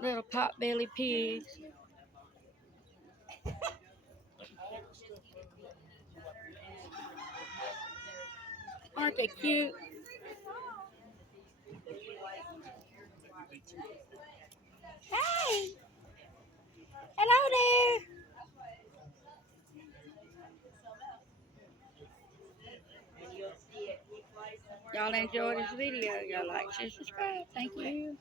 Little pot-bellied pigs. Aren't they cute? Hey! Hello there! Y'all enjoy this video. Y'all like, share, subscribe. Thank you.